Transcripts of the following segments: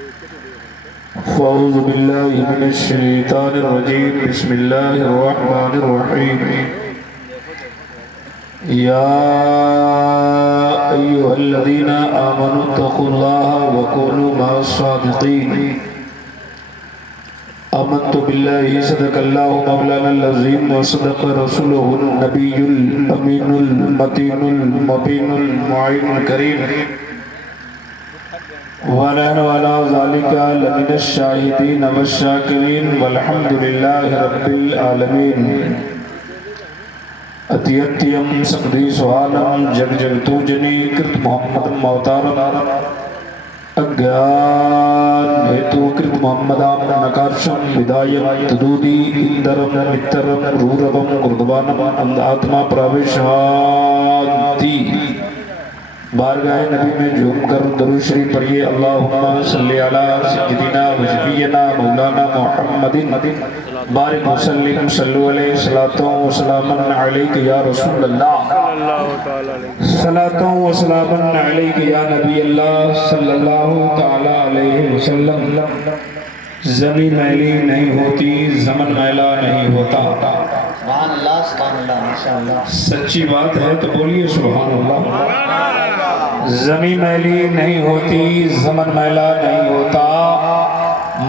फ़अऊज़ु बिल्लाहि मिनश शैतानिर रजीम बिस्मिल्लाहिर रहमानिर रहीम या अय्युहल्लज़ीना आमनू तक़ुल्लाहा व कूनू मअस सादिक़ीन आमनतु बिल्लाहि सदक़ल्लाहु मौलानाल अज़ीम व सदक़ रसूलुहुन नबियुल अमीनुल मतीनुल मुबीनुल मुइनुल करीम व नहनु अला ज़ालिका लमिनश शाहिदीन वश्शाकिरीन वल्हम्दुलिल्लाहि रब्बिल आलमीन। अतियत्यम सक़दी सुहानम जग जगतूजनी कृत मोहम्मद मौतारम अज्ञान हेतु कृत मोहम्मदाम नकाशम विदायम तदूदी इंदरम नित्तरम रूरवम गुरुद्वानम अंधात्मा प्रवेशांति बारगाह नबी में झूम कर दरूद शरीफ पढ़िए। अल्लाहुम्मा सल्ली अला सय्यिदिना व शफीना मौलाना मुहम्मदिन बारिक वसल्लिम सल्लु अलैहि सलातो व सलामन अलैका या रसूल अल्लाह सलातो व सलामन अलैका या नबी अल्लाह सल्लल्लाहु तआला अलैहि वसल्लम। ज़मीन मैली नहीं होती, ज़मन मैला नहीं होता। सुभान अल्लाह माशाअल्लाह। सच्ची बात है तो बोलिए सुभान अल्लाह। ज़मीन मैली नहीं होती, ज़मन मैला नहीं होता।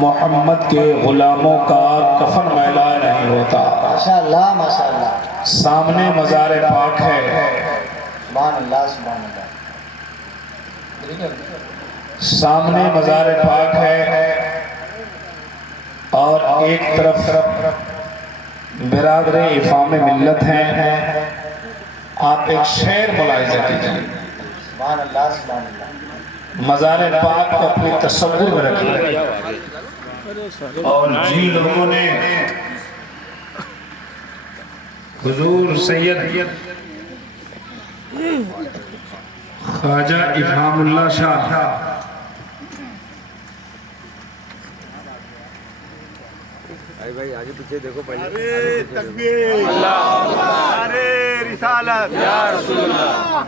मोहम्मद के गुलामों का कफन मैला नहीं होता। माशाअल्लाह माशाअल्लाह। सामने मज़ार पाक है। सुभान अल्लाह सुभान अल्लाह। सामने मज़ार पाक है और एक तरफ बिरादरे इफ़ाम मिल्लत हैं। आप एक शेर मुलाहिज़ा कीजिए। सुभान अल्लाह सुभान अल्लाह। मज़ार पाक को अपने तसव्वुर में रखिए और जिन लोगों ने हुजूर सैयद ख्वाजा इफ़हामुल्लाह शाह भाई आगे पीछे देखो पहले। अरे तकबीर अल्लाह, अरे रिसालत या रसूलुल्लाह।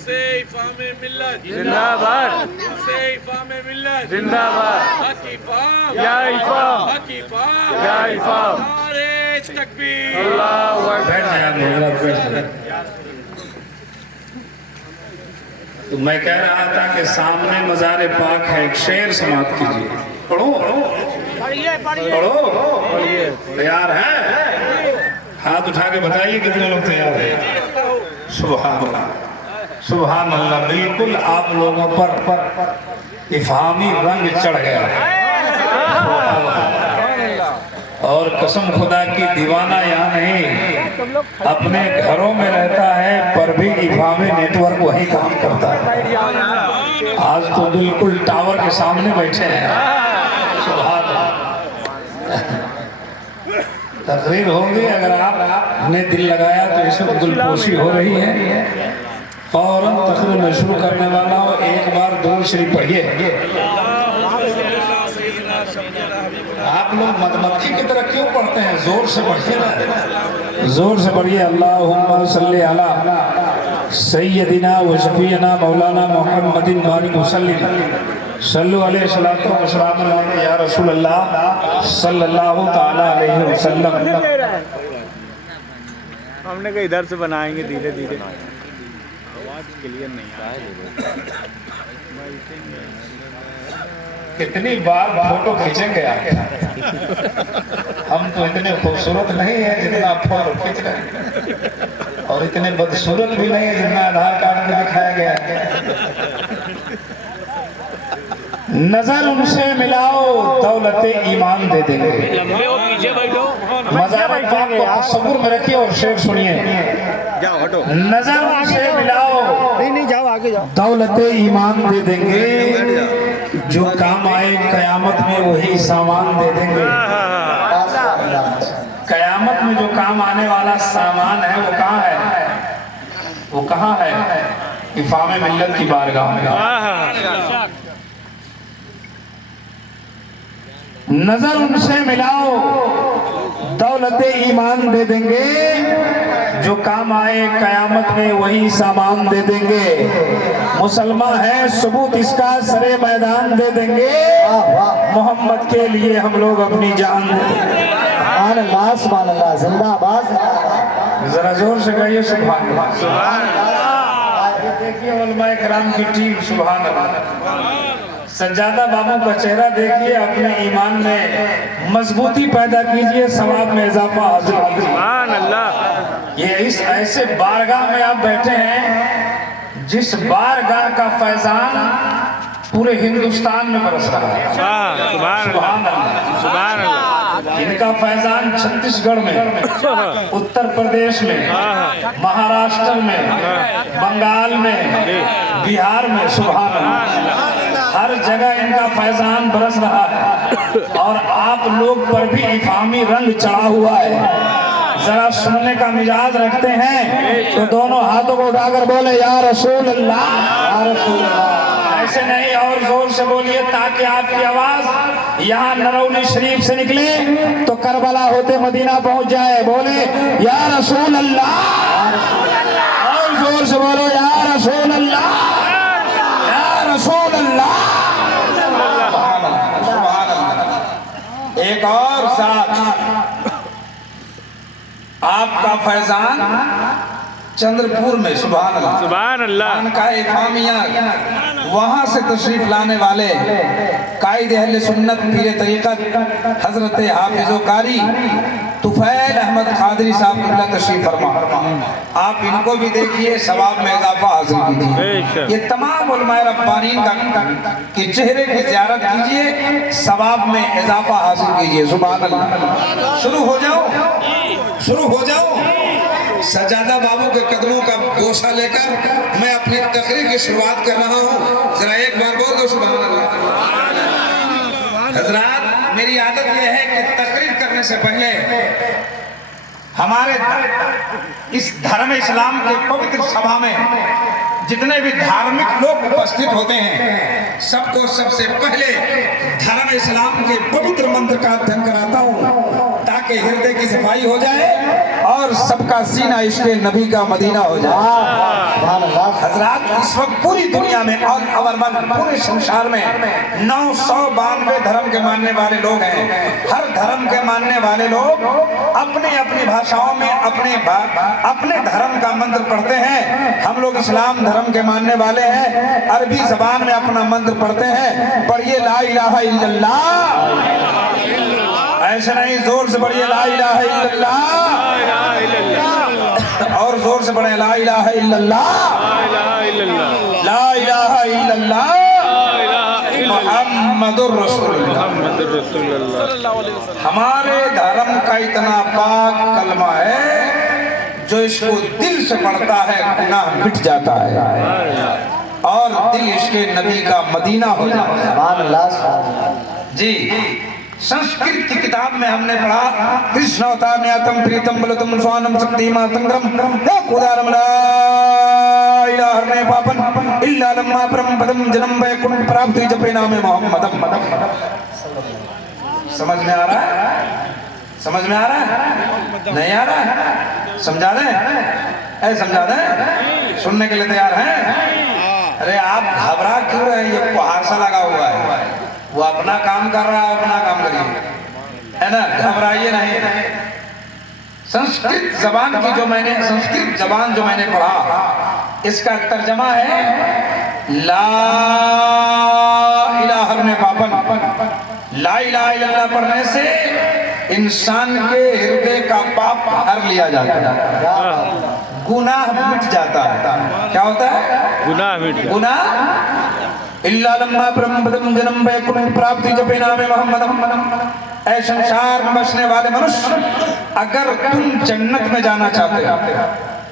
से इफ़ाम मिल्लत जिंदाबाद, से इफ़ाम मिल्लत जिंदाबाद। हक इफ़ाम या इफ़ाम, हक इफ़ाम या इफ़ाम। नारे तकबीर। अल्लाहु अकबर। तो मैं कह रहा था कि सामने मज़ार पाक है, एक शेर समाप्त कीजिए। पढ़ो पढ़ो तैयार हैं? हाथ उठा के बताइए कितने लोग तैयार हैं। सुभान अल्लाह सुभान अल्लाह। बिल्कुल आप लोगों पर इफ़हामी रंग चढ़ गया है और कसम खुदा की दीवाना यहाँ नहीं, अपने घरों में रहता है पर भी इफ़हामी नेटवर्क वही काम करता है। आज तो बिल्कुल टावर के सामने बैठे हैं। तकरीर होगी, अगर आपने दिल लगाया तो इसमें गुलपोशी हो रही है। फौरन तकरीर में शुरू करने वाला हूँ। एक बार दुरूद शरीफ पढ़िए। आप लोग मधुमक्खी की तरह क्यों पढ़ते हैं? जोर से पढ़िए ना, जोर से पढ़िए। अल्लाहुम्मा सल्ली अला सय्यदिना व शफीना मौलाना मुहम्मदिन बारिक वसल्लिम सल्लु अलैहि सलातो व सलाम अलैका या रसूल अल्लाह सल्लल्लाहु तआला अलैहि वसल्लम। हमने कहा इधर से बनाएंगे धीरे धीरे। आवाज क्लियर नहीं आ रही। कितनी बार फोटो खींचेंगे आप? हम तो इतने खूबसूरत नहीं है जितना फोटो खींच रहे हैं और इतने बदसूरत भी नहीं है जितना आधार कार्ड में दिखाया गया है। नजर उनसे मिलाओ दौलत ईमान दे देंगे। मज़ार पाक को तसव्वुर में रखिए और शेर सुनिए। नजर उनसे मिलाओ, नहीं जाओ आगे जाओ। दौलत ईमान दे देंगे, जो काम आए कयामत में वही सामान दे देंगे। कयामत में जो काम आने वाला सामान है वो कहाँ है? वो कहाँ है? इफ़ाम मिल्लत की बारगाह में। नजर उनसे मिलाओ दौलत ईमान दे देंगे, जो काम आए कयामत में वही सामान दे देंगे। मुसलमान है, सबूत इसका सरे मैदान दे देंगे, मोहम्मद के लिए हम लोग अपनी जान दे देंगे। सुभान अल्लाह, सुभान अल्लाह, जिंदाबाद। जरा जोर से कहिए सुभान अल्लाह। ये देखिए उलमाए किराम की टीम, सुभान अल्लाह। सज्जादा बाबू का चेहरा देखिए, अपने ईमान में मजबूती पैदा कीजिए, सवाब में इजाफा हासिल कीजिए। सुभान अल्लाह। ये इस ऐसे बारगाह में आप बैठे हैं जिस बारगाह का फैजान पूरे हिंदुस्तान में बरस रहा है। सुभान अल्लाह, सुभान अल्लाह। इनका फैजान छत्तीसगढ़ में, उत्तर प्रदेश में, महाराष्ट्र में, बंगाल में, बिहार में, सुभान अल्लाह, हर जगह इनका फैजान बरस रहा है। और आप लोग पर भी इफामी रंग चढ़ा हुआ है। जरा सुनने का मिजाज रखते हैं तो दोनों हाथों को उठाकर बोले या रसूल अल्लाह, या रसूल अल्लाह। ऐसे नहीं, और जोर से बोलिए ताकि आपकी आवाज यहाँ नरौली शरीफ से निकले तो करबला होते मदीना पहुंच जाए। बोले या रसूल अल्लाह, और जोर से बोलो या रसूल अल्लाह, या रसूल अल्लाह। एक और साथ आपका फैजान चंद्रपुर में, सुभान अल्लाह, सुभान अल्लाह। का इमामिया, वहां से तशरीफ लाने वाले कायदे अहले सुन्नत पीर तरीक़त हजरत हाफिज़ो कारी तुफैल अहमद कादरी साहब किबला तशरीफ फरमा। आप इनको भी देखिए, सवाब में इजाफा हासिल कीजिए। ये तमाम उलमाए रब्बानीन के चेहरे की ज़ियारत कीजिए, सवाब में इजाफा हासिल कीजिए। सुभान अल्लाह। शुरू हो जाओ, शुरू हो जाओ। सज्जादा बाबू के कदमों का बोसा लेकर मैं अपनी तकरीर की शुरुआत कर रहा हूँ। जरा एक बार बोल दो सुभान अल्लाह। हजरात, मेरी आदत यह है कि तकरीर करने से पहले हमारे इस धर्म इस्लाम के पवित्र सभा में जितने भी धार्मिक लोग उपस्थित होते हैं, सबको सबसे पहले धर्म इस्लाम के पवित्र मंत्र का अध्ययन कराता हूँ ताकि हृदय की सफाई हो जाए और सबका सीना इश्क़े नबी का मदीना हो जाए। हजरात, इस वक्त पूरी दुनिया में और अवरमन पूरे संसार में 992 धर्म के मानने वाले लोग हैं। हर धर्म के मानने वाले लोग अपनी अपनी भाषाओं में अपने धर्म का मंत्र पढ़ते हैं। हम लोग इस्लाम धर्म के मानने वाले हैं, अरबी जबान में अपना मंत्र पढ़ते हैं। पढ़िए ला इलाहा इल्लल्लाह। ऐसे नहीं, जोर से पढ़िए ला इलाहा इल्लल्लाह, और जोर से पढ़े ला इलाहा इल्लल्लाह, ला इलाहा इल्लल्लाह मुहम्मदुर रसूलुल्लाह। हमारे धर्म का इतना पाक कलमा है जो इसको दिल से पढ़ता है गुनाह मिट जाता है और दिल इसके नबी का मदीना हो जाता है। जी, संस्कृत की किताब में हमने पढ़ा कृष्ण अवतार न्यातम प्रीतम बलतम स्वानम शक्तिमा संग्रम उदारम ला इलाहा हरने पापन इल्ला लम्मा परम पदम जन्म वैकुंठ प्राप्ति जपे नामे मोहम्मदम। समझ में आ रहा है? समझ में आ रहा है? नहीं आ रहा है? समझा दें? ऐ समझा दें? सुनने के लिए तैयार हैं? अरे आप घबरा क्यों रहे हैं? ये कुहासा लगा हुआ है, वो अपना काम कर रहा है, अपना काम करिए, है ना, घबराइए नहीं। संस्कृत जबान जो मैंने पढ़ा, इसका तर्जमा है ला इलाहा इल्लल्लाह पापन। ला इलाहा इल्लल्लाह पढ़ने से इंसान के हृदय का पाप हर लिया जाता है, गुनाह मिट जाता है। क्या होता है? गुनाह मिट, गुनाह इल्ला लम्मा परम पदम जन्म वैकुंठ प्राप्ति जपे नामे मोहम्मदम। ऐ संसार में बसने वाले मनुष्य, अगर तुम जन्नत में जाना चाहते हो,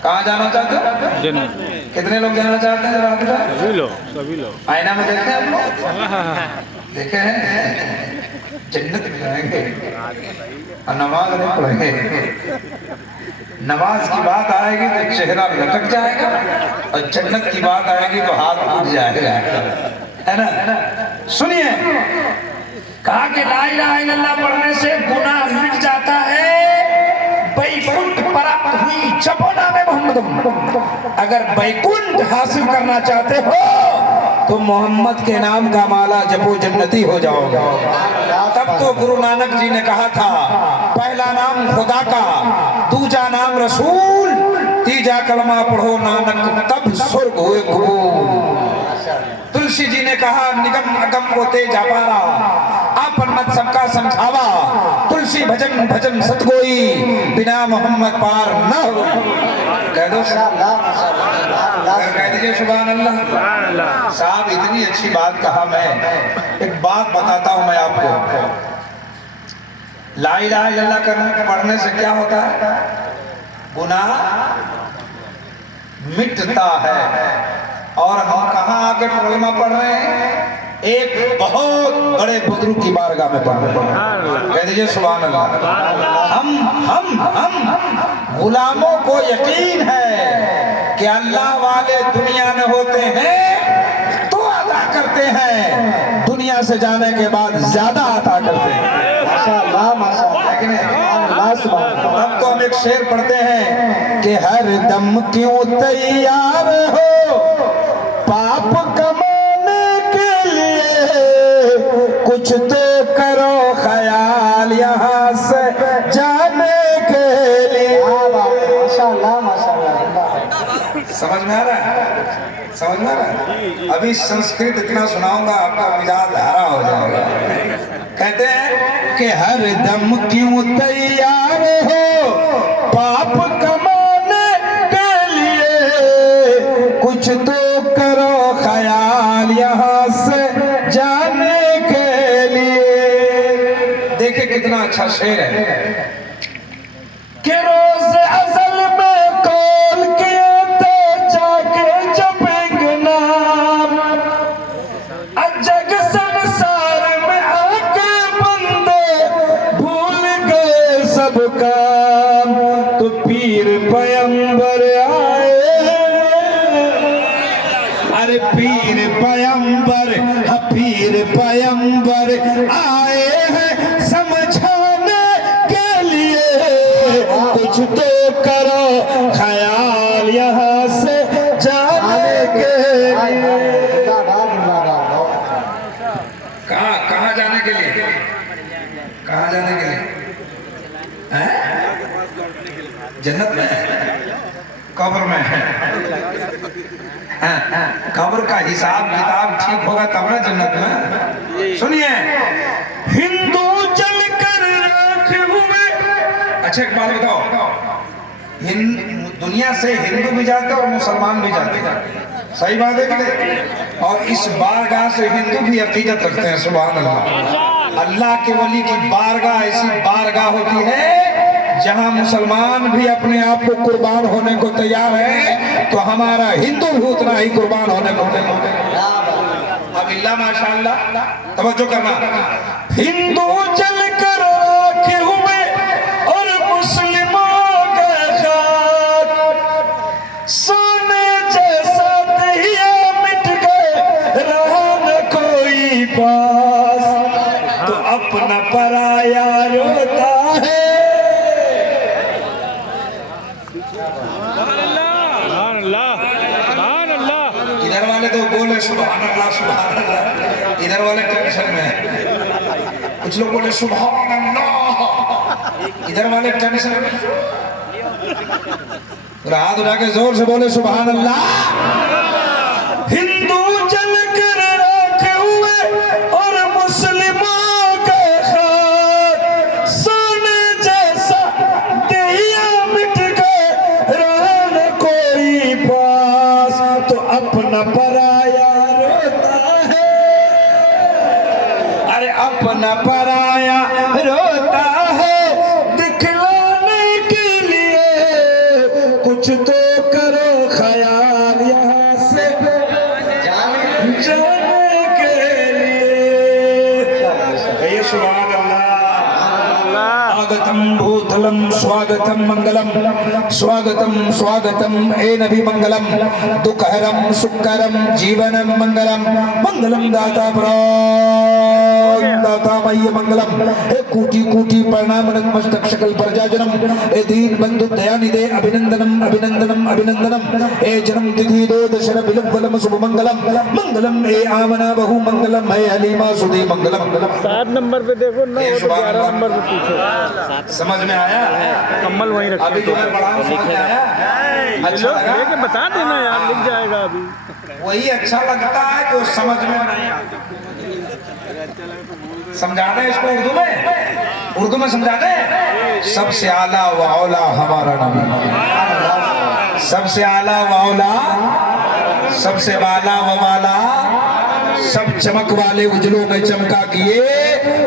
कहाँ जाना चाहते हो? जन्नत। कितने लोग जाना चाहते हैं? सभी लोग। आईना में देखते हैं आप लोग? देखे हैं? जन्नत में जाएंगे और नमाज नहीं पढ़ेंगे। नमाज की बात आएगी तो चेहरा लटक जाएगा और जन्नत की बात आएगी तो हाथ उठ जाएगा, है ना? सुनिए, कहा कि ला इलाहा इल्लल्लाह पढ़ने से गुनाह मिट जाता है, बैकुंठ प्राप्त हुई जपो नामे मोहम्मद। अगर बैकुंठ हासिल करना चाहते हो तो मोहम्मद के नाम का माला जपो, जन्नती हो जाओगे। तब तो गुरु नानक जी ने कहा था पहला नाम खुदा का, दूजा नाम रसूल, तीजा कलमा पढ़ो नानक तब स्वर्ग हुए कबूल। तुलसी जी ने कहा निगम अगम को तेज अपारा, आपन मत सबका समझावा, तुलसी भजन भजन सतगोई, बिना मोहम्मद पार न हो। कह दो कह दीजिए सुभान अल्लाह। साहब इतनी अच्छी बात कहा। मैं एक बात बताता हूं मैं आपको। ला इलाहा इल्लल्लाह पढ़ने से क्या होता है? गुनाह मिटता है। और हम कहाँ आके कलमा पढ़ रहे हैं? एक बहुत बड़े बुजुर्ग की बारगाह में पढ़ रहे हैं। कह दीजिए सुभान अल्लाह। हम गुलामों को यकीन है कि अल्लाह वाले दुनिया में होते हैं तो अदा करते हैं, दुनिया से जाने के बाद ज्यादा अदा करते हैं। माशाअल्लाह माशाअल्लाह। अब तो हम एक शेर पढ़ते हैं कि हर दम क्यों तैयार हो पाप कमाने के लिए, कुछ तो करो ख्याल यहाँ से जाने के लिए। माशाअल्लाह माशाअल्लाह। समझ में आ रहा है? समझ में आ रहा है? अभी संस्कृत इतना सुनाऊंगा आपका मिजाज धारा हो जाएगा। कहते हैं कि हर दम क्यों तैयार हो पाप कमाने के लिए, कुछ तो करो ख्याल यहाँ से जाने के लिए। देखिए कितना अच्छा शेर है कि रोज असल में कौल किए तो जाके जपेंगे नाम, जग संसार में आके बंदे भूल गए सब काम, तो पीर पैगंबर आए। अरे पीर पैगंबर, पीर पैगंबर आए हैं समझाने के लिए, कुछ तो करो ख्याल यहाँ से जाने के लिए। कहाँ जाने के लिए? कहाँ जाने के लिए? जन्नत में, कब्र में है। कब्र का हिसाब किताब ठीक होगा तब ना जन्नत में। सुनिए, हिंदू जल कर राख हुए। अच्छा एक बात बताओ, दुनिया से हिंदू भी जाते और मुसलमान भी जाते, सही बात है कि नहीं? और इस बारगाह से हिंदू भी अकीदत रखते हैं। सुभान अल्लाह। अल्लाह के वली की बारगाह ऐसी बारगाह होती है जहां मुसलमान भी अपने आप को कुर्बान होने को तैयार है, तो हमारा हिंदू भी उतना ही कुर्बान होने को तैयार है। अब इल्ला माशाअल्लाह, तवज्जो करना। हिंदू जल कर राखे हुए और मुस्लिमों के खाक, सोने जैसा दहिया मिट गए रहा न कोई पास, तो अपना पराया रोता है। इधर वाले तो बोले सुभान अल्लाह सुभान अल्लाह, इधर वाले टेंशन में। कुछ लोग बोले सुभान अल्लाह, इधर वाले टेंशन में। हाथ उठा के जोर से बोले सुभान अल्लाह। हिंदू जल कर राखे हुए और मुस्लिमों के खाक, सोने जैसा दहिया मिट गए रहा न कोई पास, तो अपना पराया रोता है। अरे अपना पराया रोता है, दिखलाने के लिए कुछ तो करो ख्याल यहाँ से जाने के लिए। कहिए सुभान अल्लाह। स्वागतम भूतलम स्वागतम मंगलम, स्वागतम स्वागतम ए नबी मंगलम, दुःखहरम सुखकरम जीवनम मंगलम, मंगलम दाता प्राण दाता नामय्य मंगलम हे कोटि कोटि प्रणाम नतमस्तक सकल प्रजाजनम हे दीन बंधु दयानिधे अभिनंदनम अभिनंदनम अभिनंदनम हे जन्म तिथि दो दशरथ विलंबलम शुभ मंगलम मंगलम हे आमना बहु मंगलम हे हलीमा सुधी मंगलम 7 नंबर पे देखो ना, वो तो 11 नंबर पे पीछे। समझ में आया? कम्बल वहीं रखे अभी तो जो मैं पढ़ा हूं समझ में आया? अच्छा लगा? लेके बता देना यार, लिख जाएगा अभी। वही अच्छा लगता है जो समझ में नहीं आता। समझा दे इसको उर्दू में, उर्दू में समझा दे। सबसे आला व औला हमारा नबी, सबसे आला व औला, सबसे वाला व वाला, सब चमक वाले उजलों में चमका किए,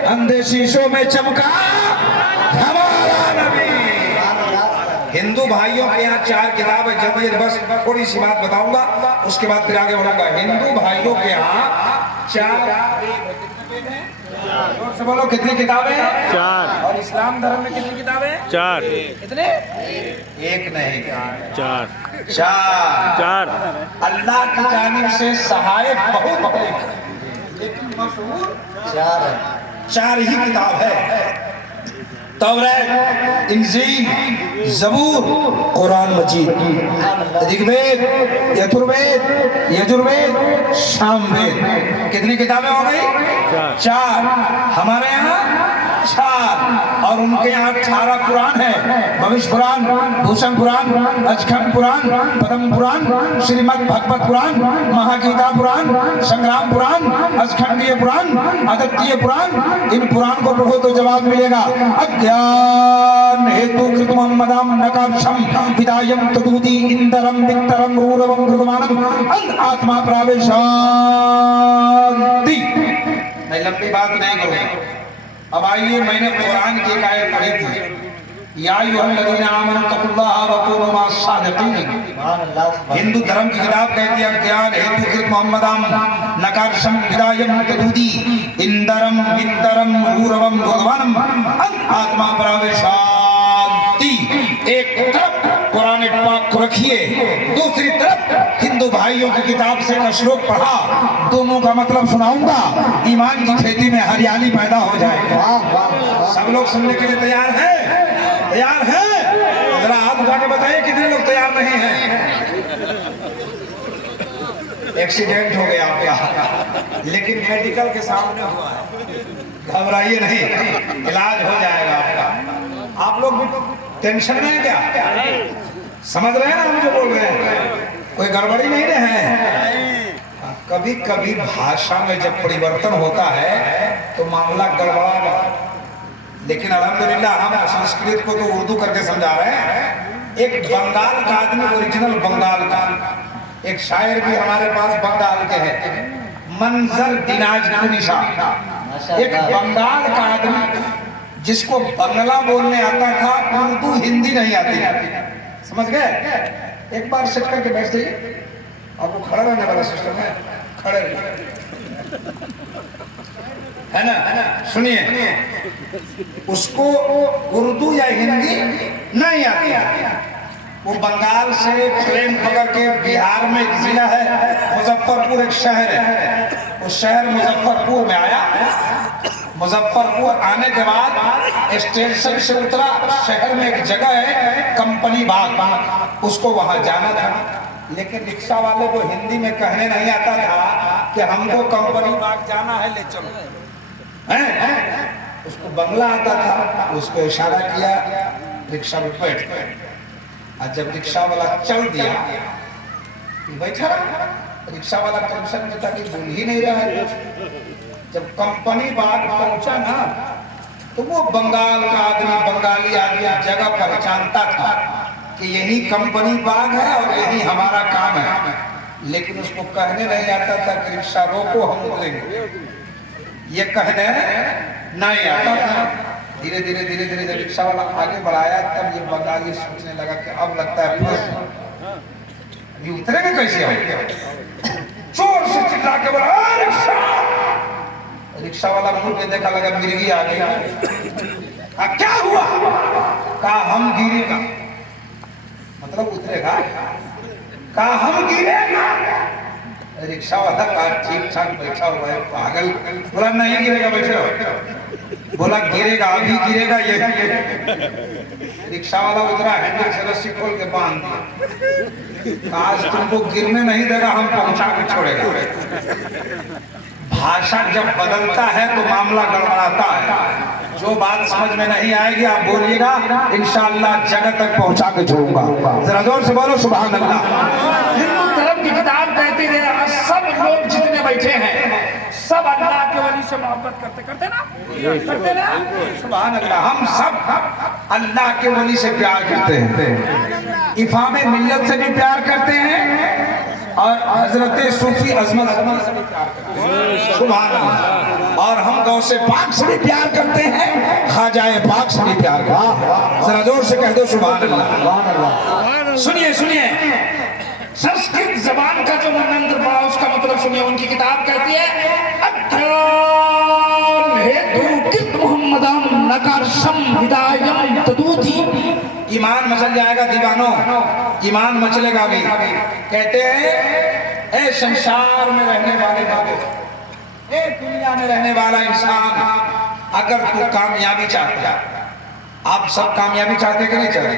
अंधे शीशों में चमका हमारा नबी। हिंदू भाइयों के यहाँ 4 किताब है, जल्दी बस थोड़ी सी बात बताऊंगा, उसके बाद फिर आगे बढ़ूंगा। हिंदू भाइयों के यहाँ 4 से बोलो कितनी किताबें? 4। और इस्लाम धर्म में कितनी किताबें? 4। कितने? एक नहीं, 4। 4। अल्लाह की जानिब से सहायक बहुत है, लेकिन मशहूर 4 ही किताब है। तौरात, इंजील, जबूर, कुरान मजीद, ऋग्वेद, यजुर्वेद, यजुर्वेद, सामवेद। कितनी किताबें हो गई? 4। हमारे यहाँ 4 और उनके यहाँ 18 पुराण है। भविष्य पुराण, भूषण पुराण, अचखंड पुराण, पद्म पुराण, श्रीमद् भगवत पुराण, महागीता पुराण, संग्राम पुराण, अचखंडीय पुराण, अद्वितीय पुराण। इन पुराण को पढ़ो तो जवाब मिलेगा। अज्ञान हेतु कृतमं मदं नकाक्षम विदायं तदूति इंदरम विक्तरम रूरवं कृतमानम आत्मा प्रावेशान्ति। मैं लंबी बात नहीं करूंगा। अब आइए, मैंने कुरान की एक आयत पढ़ी थी, या अय्युहल्लज़ीना आमनू तक़ुल्लाह व कूनू मअस-सादिक़ीन। हिंदू धर्म की किताब कहती है ज्ञान हेतु कृत मोहम्मदम नकारशम विदायम तदूदी इंदरम वित्तरम रूरवम भगवानम आत्मा प्रवेशान्ति। एक तरफ कुरान पाक को रखिए, दूसरी तरफ हिंदू भाइयों की किताब से श्लोक पढ़ा, दोनों का मतलब सुनाऊंगा। ईमान की खेती में हरियाली पैदा हो जाएगी। सब लोग सुनने के लिए तैयार हैं? तैयार हैं? जरा हाथ उठा के बताइए कितने लोग तैयार नहीं हैं? एक्सीडेंट हो गया आपका, लेकिन मेडिकल के सामने हुआ है, घबराइए नहीं, इलाज हो जाएगा आपका। आप लोग भी टेंशन में हैं क्या? समझ रहे हैं ना हम जो बोल रहे हैं? कोई गड़बड़ी नहीं रहे हैं? कभी कभी भाषा में जब परिवर्तन होता है तो मामला गड़बड़ा जाता है, लेकिन अल्हम्दुलिल्लाह हम संस्कृत को तो उर्दू करके समझा रहे हैं। एक बंगाल का आदमी, ओरिजिनल बंगाल का एक शायर भी हमारे पास बंगाल के हैं, मंजर दिनाजपुरी शाह। एक बंगाल का आदमी जिसको बंगला बोलने आता था, उर्दू हिंदी नहीं आती। समझ गए? एक बार सेट करके बैठ जाइए, आपको खड़ा रहने वाला सिस्टम है, खड़े है ना? सुनिए, उसको उर्दू या हिंदी नहीं आती। वो बंगाल से ट्रेन पकड़ के बिहार में एक जिला है मुजफ्फरपुर, एक शहर है, उस शहर मुजफ्फरपुर में आया। मुजफ्फरपुर आने के बाद स्टेशन से उतरा, शहर में एक जगह है कंपनी बाग, उसको वहां जाना था, लेकिन रिक्शा वाले को हिंदी में कहने नहीं आता था कि हमको कंपनी बाग जाना है, ले चलो। उसको बंगला आता था, उसको इशारा किया, रिक्शा में बैठ गए। और जब रिक्शा वाला चल दिया, बैठा रिक्शा वाला टेंशन में था कि बोल ही नहीं रहा है। जब कंपनी बाग पहुंचा ना, तो वो बंगाल का आदमी, बंगाली आदमी जगह पहचानता था कि यही कंपनी बाग है और यही हमारा काम है, लेकिन उसको कहने नहीं आता था कि रिक्शा रोको हम उतरेंगे। ये कहने नहीं आता था। धीरे धीरे धीरे धीरे जब रिक्शा वाला आगे बढ़ाया, तब ये बंगाली सोचने लगा कि अब लगता है ये उतरेंगे कैसे हम? जोर से चिल्ला के बोला, रिक्शा! रिक्शा वाला मुड़ के देखा, लगा मिर्गी आ गई। क्या हुआ? कहा हम गिरेगा, मतलब उतरेगा। कहा हम गिरेगा। रिक्शा वाला कहा ठीक ठाक बैठा हुआ है, पागल। बोला नहीं गिरेगा, बैठे रहो। बोला गिरेगा, अभी गिरेगा यही। रिक्शा वाला उतरा, हैंडल से रस्सी खोल के बांध दिया। आज तुमको गिरने नहीं देगा, हम पहुंचा के छोड़ेगा। भाषा जब बदलता है तो मामला गड़बड़ाता है। जो बात समझ में नहीं आएगी आप बोलिएगा, इंशाअल्लाह जगह तक पहुंचा के छोड़ूंगा। जरा जोर से बोलो सुभान अल्लाह। हिंदू धर्म की किताब कहती है सब लोग जितने बैठे हैं सब अल्लाह के वली से मोहब्बत करते ना सुभान अल्लाह। हम सब अल्लाह के वली से प्यार करते हैं, इमाम मिल्लत से भी प्यार करते हैं और हजरत सूफी अजमत से भी प्यार करते हैं सुभान अल्लाह। और हम गौसे पाक से भी प्यार करते हैं, खाजाए पाक से भी प्यार करते हैं। जरा जोर से कह दो सुभान अल्लाह। सुनिए सुनिए, संस्कृत जबान का जो मनंत्र पड़ा उसका मतलब सुनिए। उनकी किताब कहती है ईमान मचल जाएगा दीवानों, ईमान मचलेगा भी। कहते हैं ए संसार में रहने वाले लोगों, ए दुनिया में रहने वाला इंसान, अगर तू कामयाबी चाहता है, आप सब कामयाबी चाहते कि नहीं चाहते?